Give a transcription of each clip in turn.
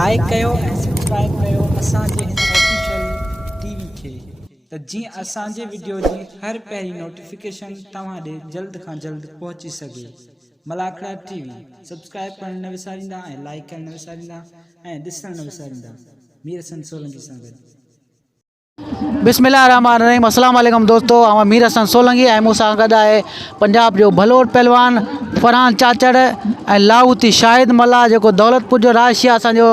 Like कयो ऐं subscribe कयो असांजे हिन ऑफिशियल टीवी खे त जीअं असांजे वीडियो जी हर पहिरीं नोटिफिकेशन तव्हां ॾे जल्द खां जल्द पहुची सघे। मलाखड़ा टीवी सब्सक्राइब करण न विसारींदा ऐं लाइक करण न विसारींदा ऐं ॾिसण न विसारींदा। मीर हसन सोलंकी सां गॾु। बिस्मिल्लाहिर्रहमानिर्रहीम। अस्सलाम वालेकुम दोस्तों, आउं मीर हसन सोलंकी ऐं मूंसां गॾु आहे पंजाब जो भलोट पहलवान फरहान चाचड़ ऐं लाहौती शाहिद मल्ला जेको दौलतपुर जो राशि आहे। असांजो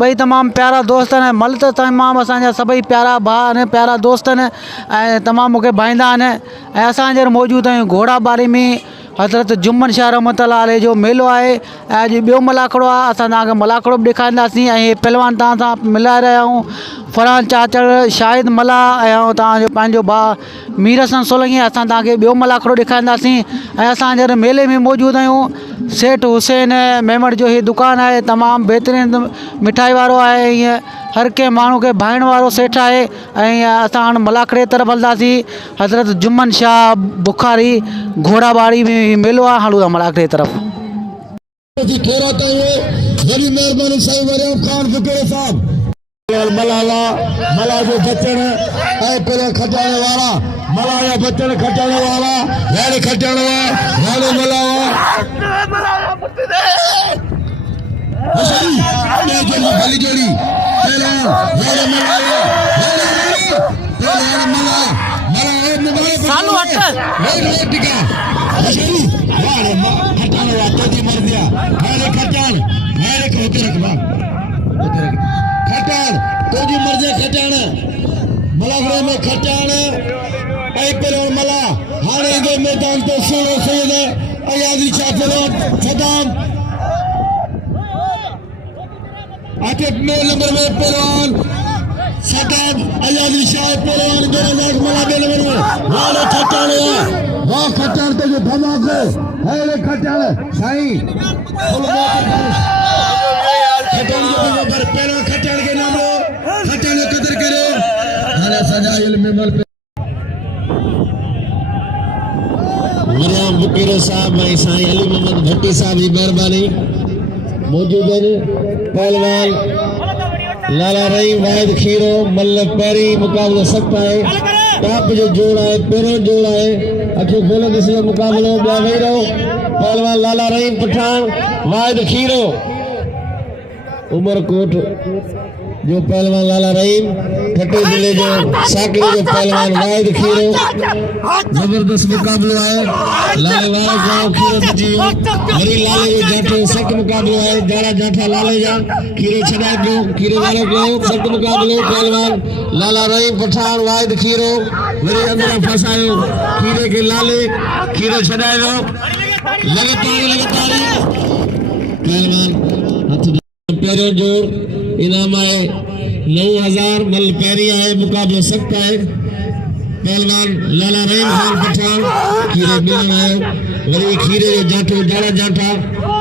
ॿई तमामु प्यारा दोस्त आहिनि। मल त तमामु असांजा सभई प्यारा भाउ आहिनि, प्यारा दोस्त आहिनि ऐं तमामु मूंखे भाईंदा आहिनि। ऐं असां हींअर मौजूदु आहियूं घोड़ाबारी में। हज़रत जुम्मन शाह रहमतुल्लाह अलैह जो मेलो आहे ऐं अॼु ॿियो मलाखड़ो आहे। असां तव्हांखे मलाखड़ो बि ॾेखारींदासीं ऐं इहे पहलवान तव्हां सां मिलाए रहिया आहियूं, फरहान चाचड़, शाहिद मल्ला ऐं तव्हांजो पंहिंजो भाउ मीर हसन सोलंकी। असां तव्हांखे ॿियो मलाखड़ो ॾेखारींदासीं ऐं असां हींअर मेले में मौजूदु आहियूं। सेठ हुसैन मेमण जो हीअ दुकानु आहे, तमामु बहितरीनु मिठाई वारो आहे। ईअं हर कंहिं माण्हू खे भाइण वारो सेठ आहे। ऐं असां हाणे मलाखड़े तरफ़ हलंदासीं। हज़रत जुम्मन शाह बुखारी घोड़ाबाड़ी में मेलो आहे। हलूं था मलाखड़े तरफ़। मला जो बचन ऐं पहिरियों खटाइण वारा, मला जा बचन खटाइण वारा, हाणे खटाइण वारा, हाणे मला भली जोड़ी तुझी मर्जी खटाण मलाखड़े में खटाण ऐं पहिरियों मला हाणे जे मैदान ते सोनो सैयद अयाज़ी शाह पहलवान सदाम आके नंबर में पहलवान सदाम अयाज़ी शाह पहलवान जो मला बे नंबर में हाणे खटाण वाह खटाण ते जो धमाको हाणे खटाण साईं खटाण जो नंबर पहिरियों खटाण के नाम खटाण कदर करो हाणे सजा इल्म मल मरियम बुकीर साहब भाई साईं अली मोहम्मद भट्टी साहब जी मेहरबानी मौजूद है। पहलवान लाला रहीम वाहिद खीरो मल पैरी मुकाबलो सख्त है। टॉप जो जोड़ है, पैरों जोड़ है। अखियों खोले दिसो मुकाबलो ॿिया वेही रहो। पहलवान लाला रहीम पठान वाहिद खीरो उमरकोट जो पहलवान लाला रहीम, खटे जिले जो साकिरे जो पहलवान वाहिद खीरो। जबरदस्त मुकाबलो है। लाले वाला गांव खीरो बची वरी लाले जो जाठो सख्त मुकाबलो है। जाड़ा जाठा लाले जा खीरो छड़ाए पियो, खीरो वालो को सख्त मुकाबलो। पहलवान लाला रहीम पठान वाहिद खीरो वरी अंदर फसायो खीरे के लाले, खीरो छड़ाए वियो। लगातार पहलवान हथ पैरों जोर इनाम है 9000 मल पैरी है। मुकाबला सख्त है। पहलवान लाला रहीम खान पठान खीरे मिलन है वरी खीरे जो जाठो जाड़ा जाठा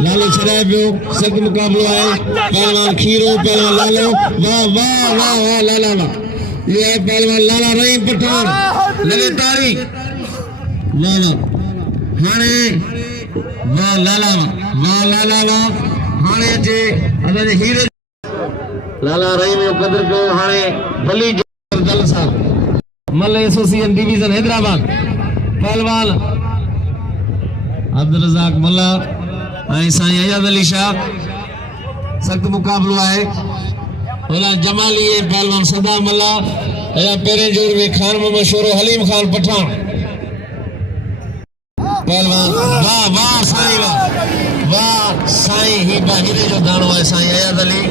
लालो छड़ाए पियो सख्त मुकाबलो है। पहलवान खीरो पहलवान लालो वाह वाह वाह वाह लाला वाह ये है पहलवान लाला रहीम पठान लगातारी वाह वाह हाणे वाह लाला वाह लाला वाह हाणे जे असांजे हीरे लाला रहीम जो कदर कयो। हाणे भली दल साहब मल एसोसिएशन डिवीजन हैदराबाद पहलवान अब्दुल रज़ाक मल्ला ऐं साईं अयाज़ अली शाह सख्त मुकाबलो है। होला जमाली पहलवान सदा मल्ला या पहिरें जोड़ में खान मोहम्मद शोरो हलीम खान पठान पहलवान वाह वाह साईं वाह साईं ही बाहिरे जो दाणो है। साईं अयाज़ अली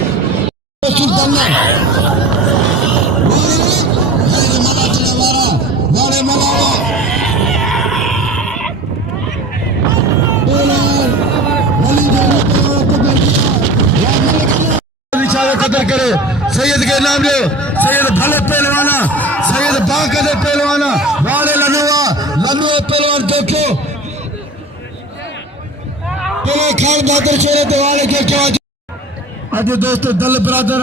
कदर करे सैयद के नाम ले सैयद भले पहलवाना सैयद बाकद पहलवाना वाले लनुआ पहलवान देखो पहले खान बहादुर छोरे तो वाले के क्या आज दोस्तों दल ब्रदर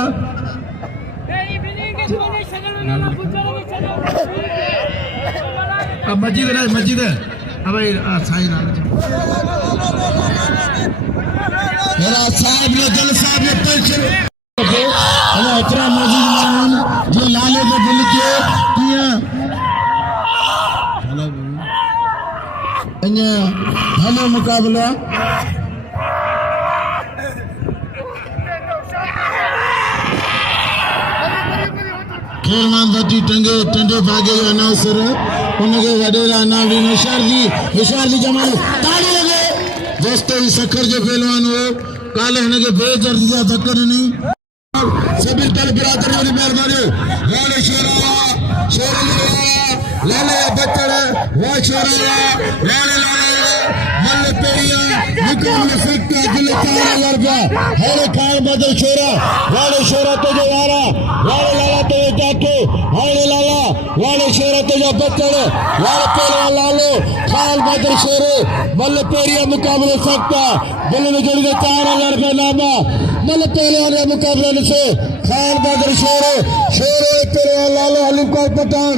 मस्जिद है मस्जिद है अब साईं साहब ने दल साहब ने थे अने एतिरा मौजूद माण्हू जो लाले जो दिल थियो कीअं अञा हलो मुक़ाबला खेलवान बटी टंडे भागे जो अनाउंसर उनके वडेरा नाम ॾिनो होशियार जी जमाल ताड़ी लगे दोस्तों ही सखर जो पहलवान हो काले हुनके बेदर्द जा धक्का ॾिनी सभी तल बिरादर वाली मेहरबानी लाले शेरा लाले बच्चड़ वाह शेरा लाले मल पेरिया निकल सकता दिल 4000 रुपया हरे खान बदल शेरा वाले शेरा तो जो वाला लाला तो जाके हरे लाला वाले शेरा तो जो बच्चड़ वाले पहलवान लालो खान बदल शेरे मल पेरिया मुकाबले सकता दिल में जुड़ गए 4000 रुपया नामा मल पहलवान के मुकाबले से खान बदल शेरे पहलवान लालो हलीम का पठान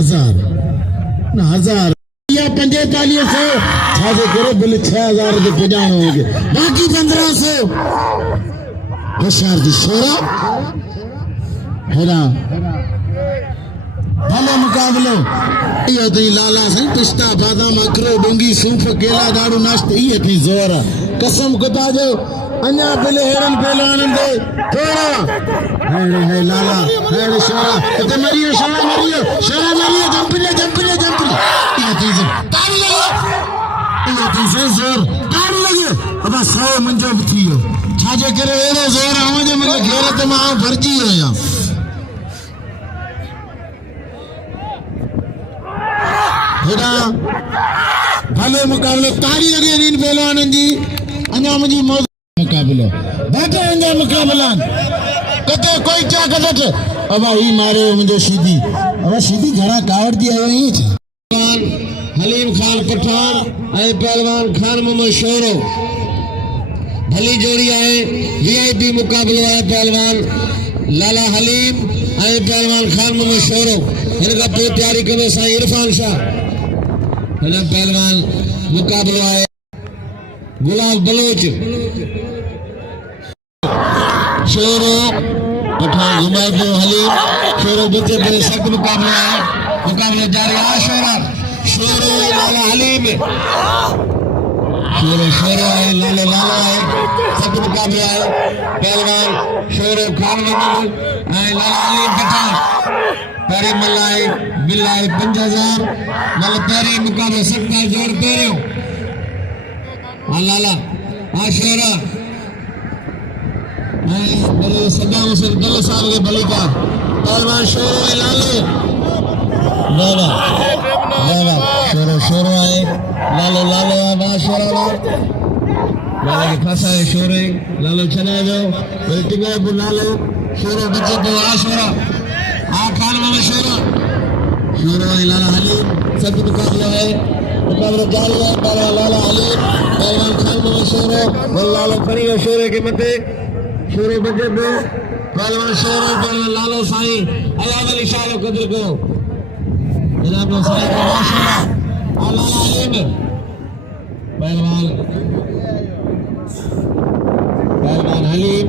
1000 या 4500 छाजे करे बिल 6000 के पजानो होगे बाकी 1500 होशियार जी शेरा हेरा भले मुकाबलो ये तो लाला सही पिस्ता बादाम अखरो डोंगी सूफ केला दारू नाश्त ये थी जोर कसम खुदा जो अन्या बिल हेरन पहलवान दे थोड़ा हे लाला हे शेरा ते मरियो जंपले ये चीज ताड़ी जोर ताड़ी लगे अब 100 मंजो थियो छाजे करे एड़ो जोर आवे मुझे घेर ते मां भरजी आया हेडा भले मुकाबले ताड़ी लगे इन पहलवानन जी अन्या मुझी मुकाबलो बैठे अंजा मुकाबलान कते कोई क्या कदट अब ही मारे मुझे सीधी घरा कावड़ दी आयो ही हलीम खान पठान ऐं पहलवान खान मोहम्मद शोरो भली जोड़ी है वीआईपी मुकाबलो है पहलवान लाला हलीम ऐं पहलवान खान मोहम्मद शोरो इनका पे तैयारी करो साईं इरफान शाह हिन पहलवान मुकाबलो है गुलाम बलोच शोरो पठान घुमाइबो हलीम शोरो बच्चे पे सख्त मुकाबलो है मुकाबलो जारी आशोरा शोरो लाला हलीम शोरो है लाला है सब मुकाबला है पहलवान शोरो खान मोहम्मद लाला हलीम पठान पेरी मल्लाई बिल्लाई 5000 मल पेरी मुकाबला सकता जोड़ पेरियो लाला शोरा बले सदा मुसल गल साल के बली का पहलवान शोरो लाले लाला शोरो है लालो बा शोरो लाला के फसा है शोरे लालो चला जाओ बिल्टिंग है लालो शोरो बच्चे तो शोरा खान वाला शोरो है लाला हलीम सब मुकाबला है मुकाबला जारी है लाला हलीम पहलवान खान वाला शोरो लालो खड़ी है शोरे के मथे शोरो बच्चे पे पहलवान शोरो पहलवान लालो साईं अयाब अली शाह कदर को जनाब साईं का माशाल्लाह लाला हलीम पहलवान हलीम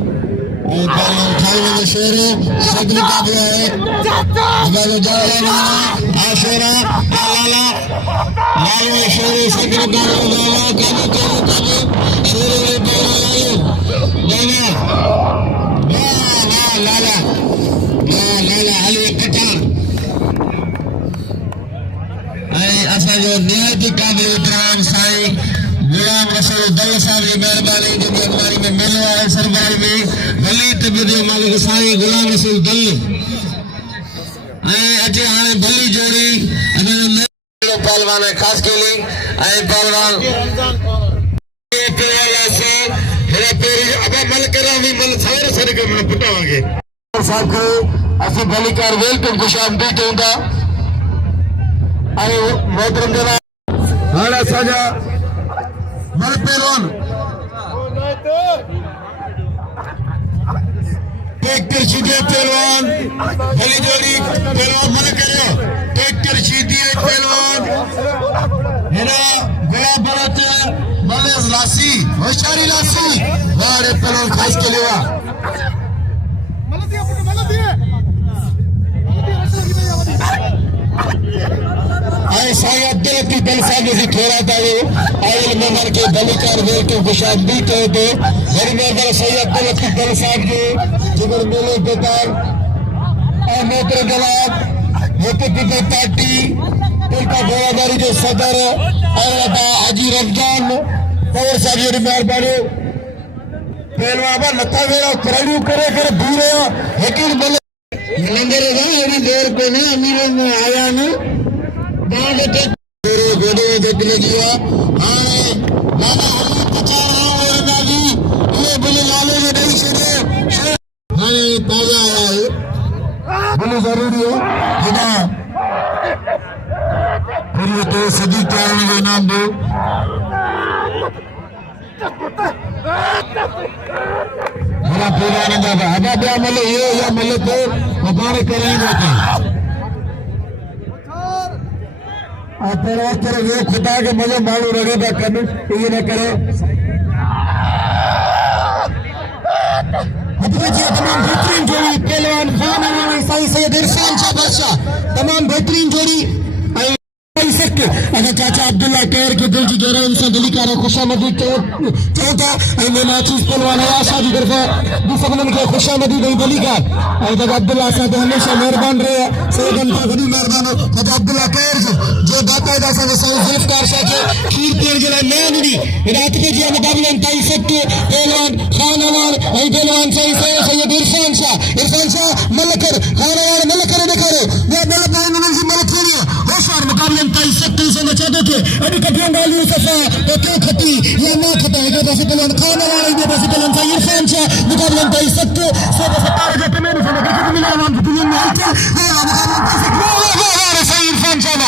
और पहलवान खान में शेरो सब मुकाबला है मुकाबला जारी है आशोरा लाला शेरो सब मुकाबला काबू शेरो में लाला हलीम पठान असा जो निहायती काबिल इकराम साईं गुलाम रसूल दल साहब की मेहरबानी जो अगवानी में मिलो है सरकारी में भली तबियत मालिक साईं गुलाम रसूल दल अचे हाणे भली जोड़ी पहलवान है खास के लिए पहलवान अब मल करा भी मल सारे के पुटावांगे साहब को असीं भलीकार वेलकम खुशामदीद हूंदा ऐं मोहतरम जनाब हाणे असांजा मर्द पहलवान ट्रैक्टर सीधे पहलवान भली जोड़ी पहलवान मन करियो ट्रैक्टर सीधी पहलवान हेना गुलाब बलत मलेज लासी होशियारी लासी वाड़े पहलवान खास के लिए आए साईं अब्दुल लतीफ बल साहब जी थोड़ा दायो आयल मेहमान के भलीकार वेलकम खुशामदीद कयो तो वरी मेहमान साईं अब्दुल लतीफ बल साहब जो जिगर मेले बेतार और मोहतरम जनाब मोहतरम पार्टी पुलका घोड़ादारी जो सदर और हाजी रमजान पवार साहब जी मेहरबानी पहलवान नथा वेरा करड़ियों करे करे दूरे हेकिन बल लंगर दा एडी देर को ने अमीरों में आया न बांध के गोडे जग लगिया हां लाला अली पचारा और नागी ये बोले लाले ने नहीं छे हां ताजा आया है बोले जरूरी है बिना फिर तो सदी कारण के नाम दो बड़ा पुराना बाबा हवा बया मले ये या मले तो हमारे करेंगे तो आप पर वो खुदा के मजे मालूम रहेगा कभी ये न करे अपने जी तमाम बेहतरीन जोड़ी पहलवान खान और साईं सैयद इरफान शाह बादशाह तमाम बेहतरीन जोड़ी अगर चाचा अब्दुल्ला कहर के दिल जी गहरा इंसान दिली का खुशामदी चौथा मैं नाचीज पहलवान है शादी करके दूसरे के खुशामदी नहीं दिली का अगर अब्दुल्ला साहब हमेशा मेहरबान रहे सैयद अनफा गनी मेहरबान चाचा अब्दुल्ला कहर जो बाकायदा से सही जुल्फकार शाह के खीर पेड़ जला नया नहीं रात के जी मुकाबले ताई सकते पहलवान खानवान ऐ पहलवान सैयद इरफान शाह मलकर खानवान मलकर दिखाओ मैं मलकर जी मलक नहीं होशियार मुकाबले ताई सकते से नचा देते अभी कटियों गाली सफा तो क्यों खती ये ना खता है बस पहलवान खानवान ये बस पहलवान सैयद इरफान शाह मुकाबले ताई सकते सो बस तार जो तुम्हें से लगे कि मिला नाम दुनिया में आते ये मुकाबले ताई सकते सैयद इरफान शाह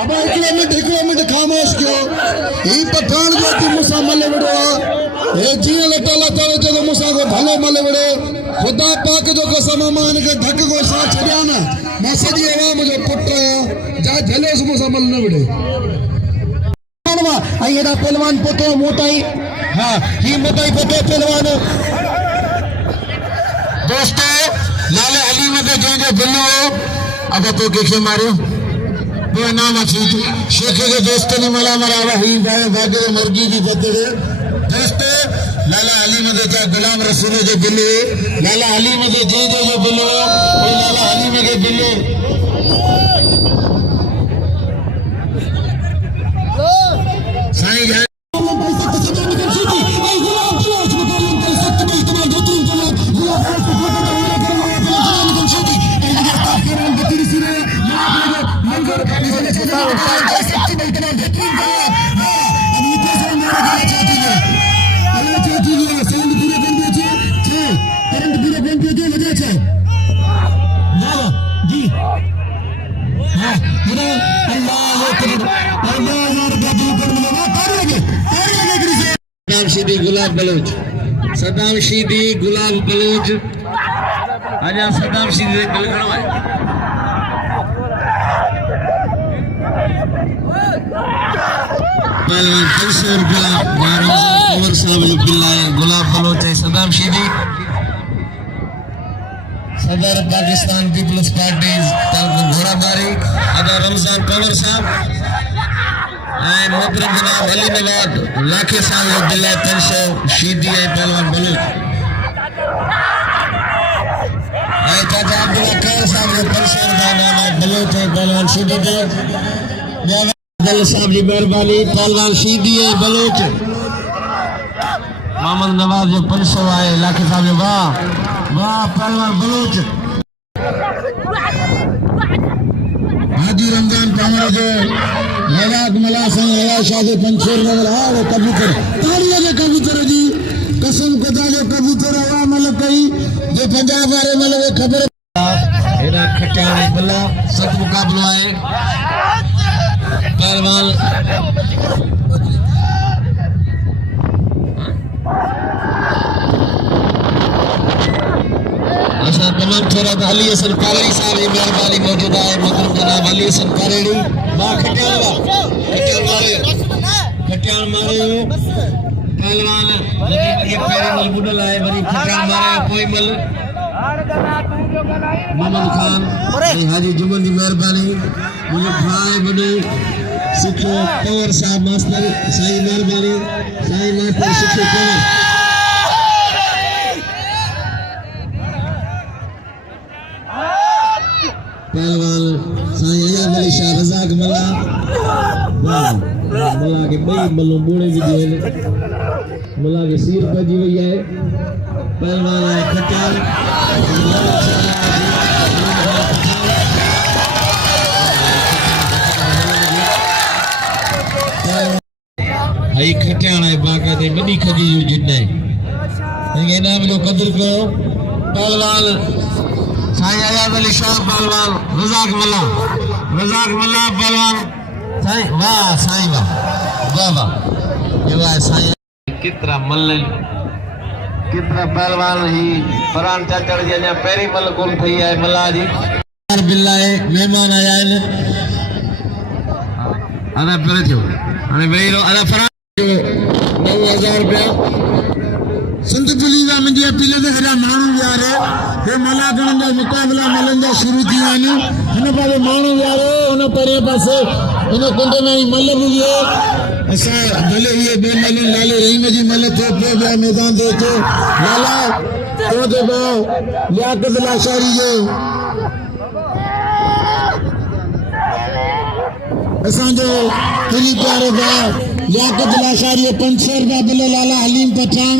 अब एक किलोमीटर खामोश क्यों ही पठान जो की मुसा मले बड़ो ए जीने लटा लटा जो मुसा को भलो मले बड़ो खुदा पाक जो कसम मान के धक को सा छड़िया ना मसदी आवाम जो पुट जा झले से मुसा मल न बड़े पहलवान आइएदा पहलवान पोतो मोटाई हां ही मोटाई पोतो पहलवान दोस्तों लाले अली में जो जो बिल्लो अगर तो के मारो वो नाम अच्छी शेख के दोस्त ने मला मरावा ही जाए बागे मर्गी की बदले दोस्तों लाला अली में जो गुलाम रसूल जो बिल्लो लाला अली में जो जो बिल्लो वो लाला अली में जो बिल्लो साईं सीधी गुलाब बलोच सदाम सीधी गुलाब बलोच आजा सदाम सीधी गल करो है पहलवान 500 रुपया पवार साहब बिल्लाह गुलाब बलोच है सदाम सीधी सदर पाकिस्तान पीपल्स पार्टी घोड़ाबारी अदा रमजान पवार साहब मोहतरम जनाब अली नवाज लाखे साहब बिल्ला 300 शीदी है पहलवान बलूच चाचा अब्दुल्ला खैर साहब 500 रुपया बलूच है पहलवान शीदी दे अब्दुल्ला साहब की मेहरबानी पहलवान शीदी है बलूच मोहम्मद नवाज जो 500 आए लाखे साहब वाह वाह पहलवान बलूच हाजी रमजान पवार जो मजाक मला शाह 500 रुपये कबूतर तालियां कबूतर जी कसम खुदा जो कबूतर हवा मतलब कई जो पंजाब वाले मतलब खबर एना खटियाने बल्ला सत मुकाबलो है पहलवान अच्छा तमाम छोरा अली हसन कारेड़ी साहब जी मेहरबानी मौजूद है मोहतरम जनाब अली हसन कारेड़ी मां खटियाल मारे हो पहलवान ये पैरे मल बुडल आए वरी खटियाल मारे कोई मल मोहम्मद खान हाजी जुमन की मेहरबानी मुझे भाई बने सिखो पवर साहब मास्टर सही मेहरबानी सही मास्टर सिखो पवर पहलवान साईं अयाद अली शाह रज़ाक मल्ला मल्ला के बई मल्लो बूढ़े भी दिए मल्ला के सीर पजी वही है पहलवान खटियाल हई खटियाल है बाका ते बड़ी खजी जो जिन्ने ये नाम जो कदर करो पहलवान साईं अयाद अली शाह पहलवान रज़ाक मल्ला पहलवान साईं वाह साईं वाह वाह ये वाह साईं कितना मल्ल कितना पहलवान ही फरान चाचड़ जी अञा पहिरीं मल कोन ठही आहे मल्ला जी बिल्लाह मेहमान आया आहिनि अदा पहिरियों थियो हाणे वेही रहो अदा फरान 9000 रुपया संत पुलीवा मुंहिंजी अपील ते हेॾा माण्हू वियारे हे मलाकड़नि जा मुक़ाबिला मलनि जा शुरू थी विया आहिनि हिन पासे माण्हू वियारे हुन परे पासे हिन कुंड में ई मल बि वियो असां भले इहे ॿ मलूं लाले रहीम जी मल थियो पियो ॿिया मैदान ते थियो लाला तो जेको लियाकत लाशारी जो असांजो दिली प्यारो भाउ लियाकत लाशारी 500 रुपया बिल लाला हलीम पठान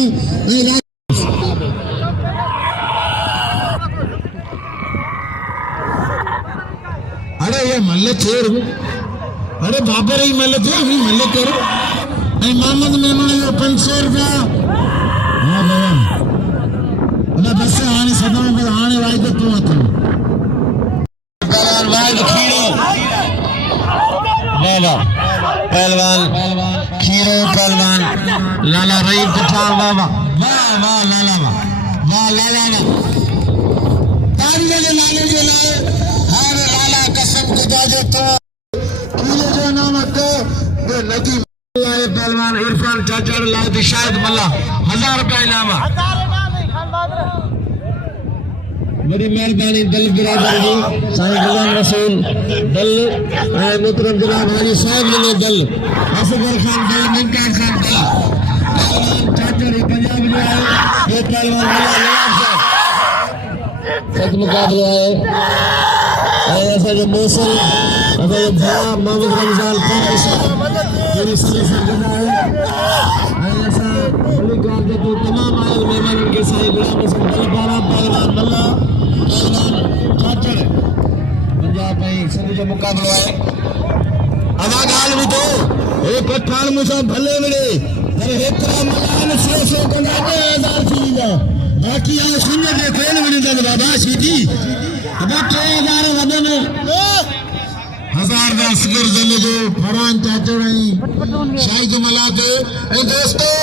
अरे ये मल्ल छोड़ अरे बाबर ही मल्ल छोड़ भी मल्ल करो ऐ मोहम्मद मेमन यो 500 रुपया हां भैया अरे बस आने सदा में आने वायदे तू मत पहलवान वायद खीरो बाबा पहलवान खीरो पहलवान लाला रहीम पठान बाबा वाह वाह लाला वाह लाला तारी लगे लाले जो लाए हर लाला कसम खुदा जो तो खीरो जो नाम को वो नदी लाए पहलवान इरफान चाचड़ लाए शायद मल्ला 1000 रुपया इनाम बड़ी मेहरबानी दल बिरादर जी साईं गुलाम रसूल दल मोहतरम जनाब हाजी साहब ने दल असगर खान दल मुमताज खान दल पहलवान चाचड़ पंजाब जो है ये पहलवान मल्ला नवाब साहब सच मुकाबला है ऐसा जो मौसम अगर ये भा मोहम्मद रमजान खान पूरी सभी सरगना है ऐसा बड़ी कार जो तो तमाम आयल मेहमान उनके साईं गुलाम रसूल दल बारा पहलवान मल्ला पहलवान चाचड़ पंजाब में सभी जो मुकाबला है अब गाल भी तो एक पठान मुसा भले मिले पर हेतरा मलान 100 कंदा 1000 थी जा बाकी आ सुन के फेल मिले तो बाबा सीधी अब 3000 वदन 1000 का असगर दल जो फरान चाचड़ शाहिद मलाके ए दोस्तों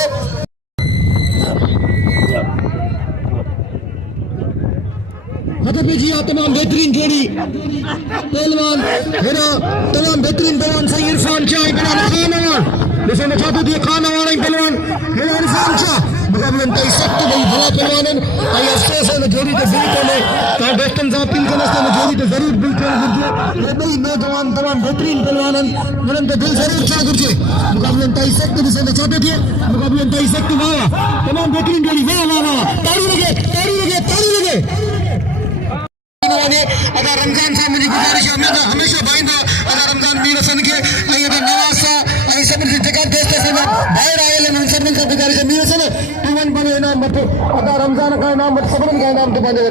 जी तमाम बेहतरीन जोड़ी पहलवान हेरा तमाम बेहतरीन पहलवान सही इरफान शाह खानवान जैसे मैं चाहता थी खानवान पहलवान हेरा इरफान शाह मुकाबले तई सख्त भाई भला पहलवान आई अफसोस है जोड़ी तो बिल करे ता दोस्तन साहब पिन करने से जोड़ी तो जरूर बिल कर दीजिए ये भाई नौजवान तमाम बेहतरीन पहलवान उन्होंने तो दिल जरूर चाह दीजिए मुकाबले तई सख्त जिसे मैं चाहते थे मुकाबले तई सख्त वाह तमाम बेहतरीन जोड़ी वाह वाह वाह ताली लगे अगर रमजान साहब मुझे गुजारिश है हमेशा भाईंदा अगर रमजान मीर हसन के अगर नवाज साहब आई सब जगह दोस्त से बाहर आए ले सब का गुजारिश है मीर हसन तुमन बने इनाम मत अगर रमजान का इनाम मत सबन का इनाम तो बने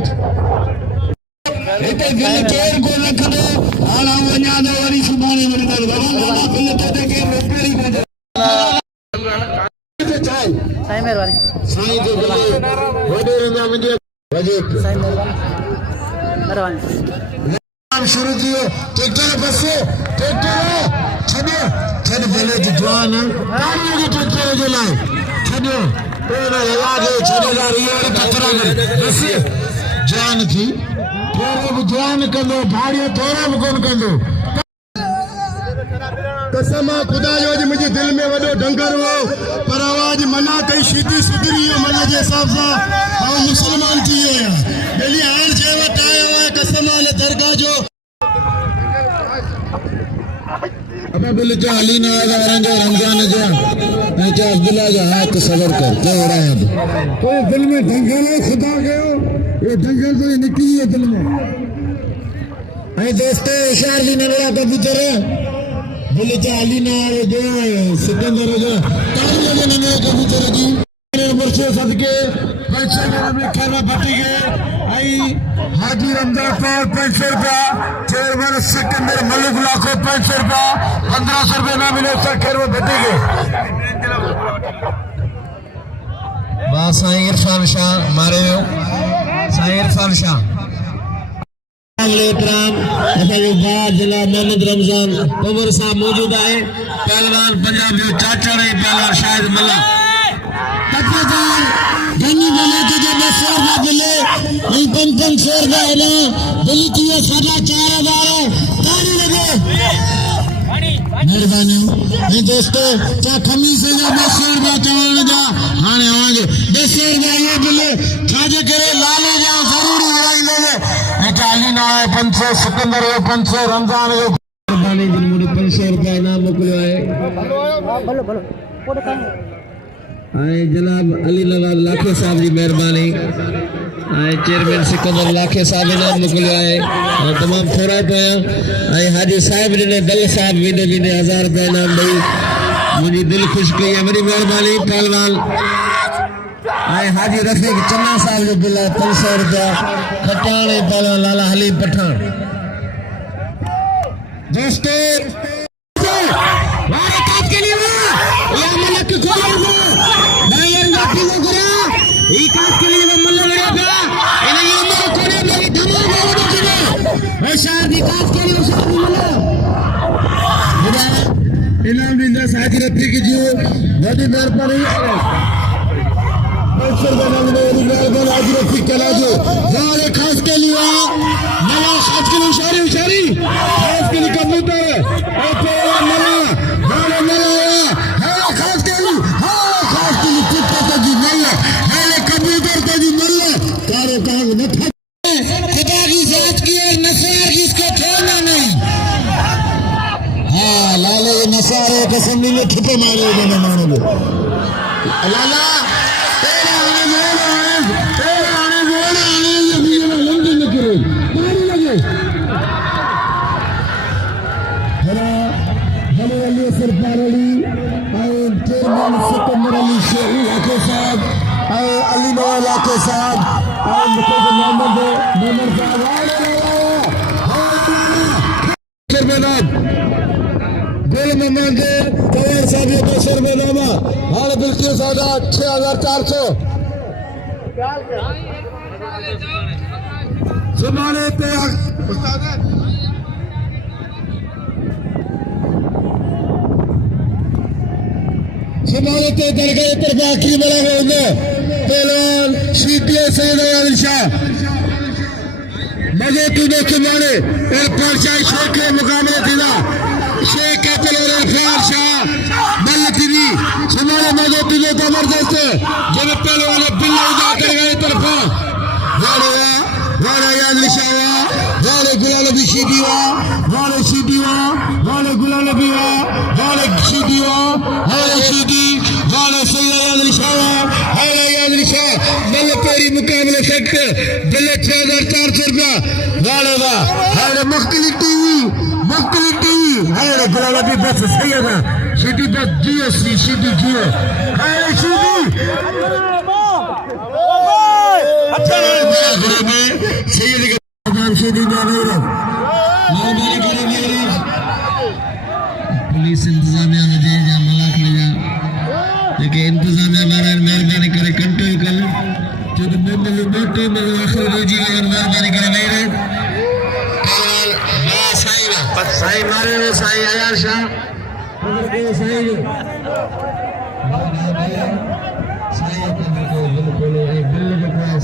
इते दिल चोर को रख दो आला वन्या दो वरी सुभाने वरी दो बाबा बिल तो के पेड़ी को साईं मेहरबानी साईं जो वॾे रंगा मुंहिंजे वजे शुरू थियो ट्रैक्टर बस ट्रैक्टर छॾियो छॾ भले जवान तारीअ जो ट्रैक्टर जे लाइ छॾियो पेर लगा दे छॾेगा रियो पत्थरा करे बस जान थी थोरो बि जान कंदो भाड़ियो थोरो बि कोन कंदो कसम खुदा जो अॼु मुंहिंजे दिलि में वॾो डंगर हो पर आवाज़ मना कई सीधी सुधरी मन जे हिसाब सां ऐं मुस्लमान थी वियो आहियां दिल्ली हाणे जे वटि आयो आहे कसम दरगाह जो अब बिल जो हली न आया रमजान जो ऐं चयो अब्दुल्ला जो हाथ सबर कर जो रहा तो दिल में दंगल है खुदा कयो ये दंगल तो निकली है दिल में ऐं दोस्तों इशार भी न लगा कबूतर बिल जो हली न आया जो सिकंदर जो तारीअ जो न कबूतर जी मुर्शे सदके पैसे में खेला फटी गए हाजी रमजान पाक 500 रुपया चेयरमैन सिकंदर मलिक लाखों 500 रुपया 1500 रुपये ना मिले सर खेर वो फटी गए वाह साईं इरफान शाह मारे हो साईं इरफान शाह जिला मोहम्मद रमजान उमर साहब मौजूद है पहलवान पंजाब जो चाचड़ है पहलवान शाहिद मल्ला धनी बोले तो जब 100 ना मिले नहीं 500 रुपया है ना दिल्ली की 4,500 ताली लगे मेहरबानी नहीं दोस्तों क्या खमीस है जो 200 रुपया चवण जा हाने आवाज 200 रुपया ये मिले छाजे करे लाले जा जरूरी लड़ाई ले चाली ना है 500 सिकंदर हो 500 रमजान हो मेहरबानी दिन मुझे 500 रुपया इनाम मोकिलियो आहे जनाब अली नवाब लाखे साहब जी मेहरबानी चेयरमैन सिकंदर लाखे साहब इनाम मोकिलियो आहे तमामु थोरा पिया हाजी साहिब ने दल साहब वीने 1000 रुपया इनाम ॾेई मुंहिंजी दिलि ख़ुशि कई आहे वॾी महिरबानी पहलवान हाजी रफीक चन्ना साहब जो बिल आहे 500 रुपया खटाण पहलवान लाला हली पठान दोस्तों इनाम दींदा साथी रफी की जो वडी मेहरबानी 500 रुपया नाम दे वडी मेहरबानी आज रफी कला जो जाने खास के लिए मला खास के लिए इशारी खास के लिए कबूतर ओके मला जाने मला है खास के लिए चिट्टा तो जी मला है कबूतर तो जी मला कारो काम न खुदा की जात की और नसार की इसको छोड़ना नहीं हाँ लाला ये नसारे कसम में ठुके मारे देने मानो लाला तेरे आने अभी ये लंबी न करो मारी लगे हरा हमें अली सरपार अली चेयरमैन सिकंदर अली शेखी लाखे साहब अली नवाब लाखे साहब मोहम्मद साहब गोल मोहम्मद तैयार साहब 200 रुपये नामा हाल बिल्कुल सादा 6400 सुभाने पे उस्ताद सुभाने पे दरगाह तरफ आखिरी बड़ा होंगे पहलवान सीपीए सैयद आदिल शाह मजे तुझे सुभाने एक परचाई शेख के मुकाबले थीना शेख कैपल और इरफान शाह मल टीवी सुभाने मजे तुझे जबरदस्त जब पहलवान बिल्ला उदा कर गए तरफा वाले आदिल शाह वाले गुलाल भी सीधीवा वाले गुलाल भी वाले सीधी वाले सैयद आदिल शाह मल पेरी मुकाबले सकते दिल 6400 रुपया वाले वाह मुख्तलिफ टीवी गुलाल भी बस सैयद सीधी बस जियो सीधी जियो सीधी अच्छा सैयद सीधी पुलिस इंतजामिया में दे जा मलाक ले जा जेके इंतजामिया वारा मेहरबानी करे कंट्रोल कर जो मोटे में आखिर रोजी मेहरबानी करे नहीं रहे साई मारे वो साई आयार शाह साई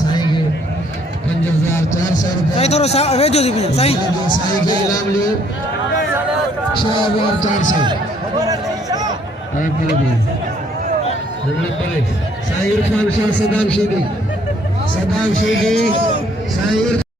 साई के 5400 थोरो वेझो थी वञे साईं साई के इनाम लियो 6400 साई इरफान शाह सदाम शीदी साई इरफान शीदी साई इरफान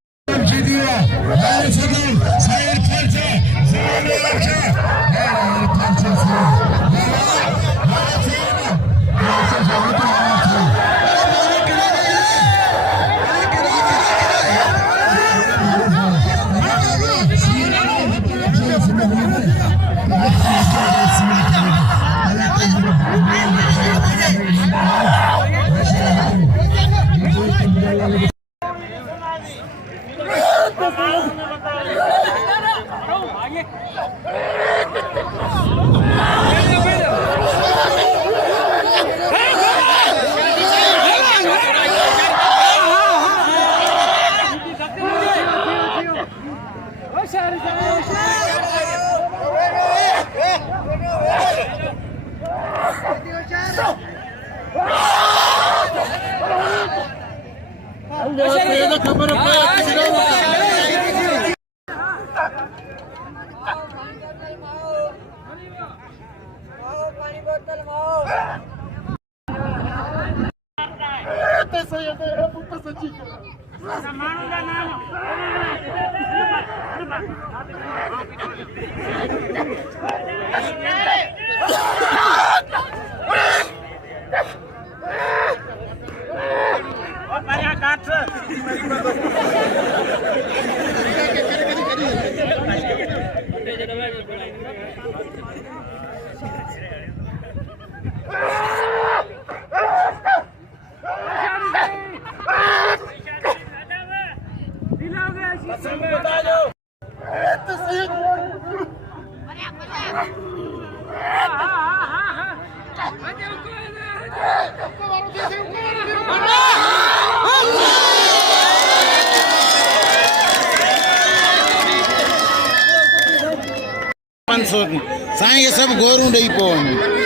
साईं ये सब गोरू ॾेई पवनि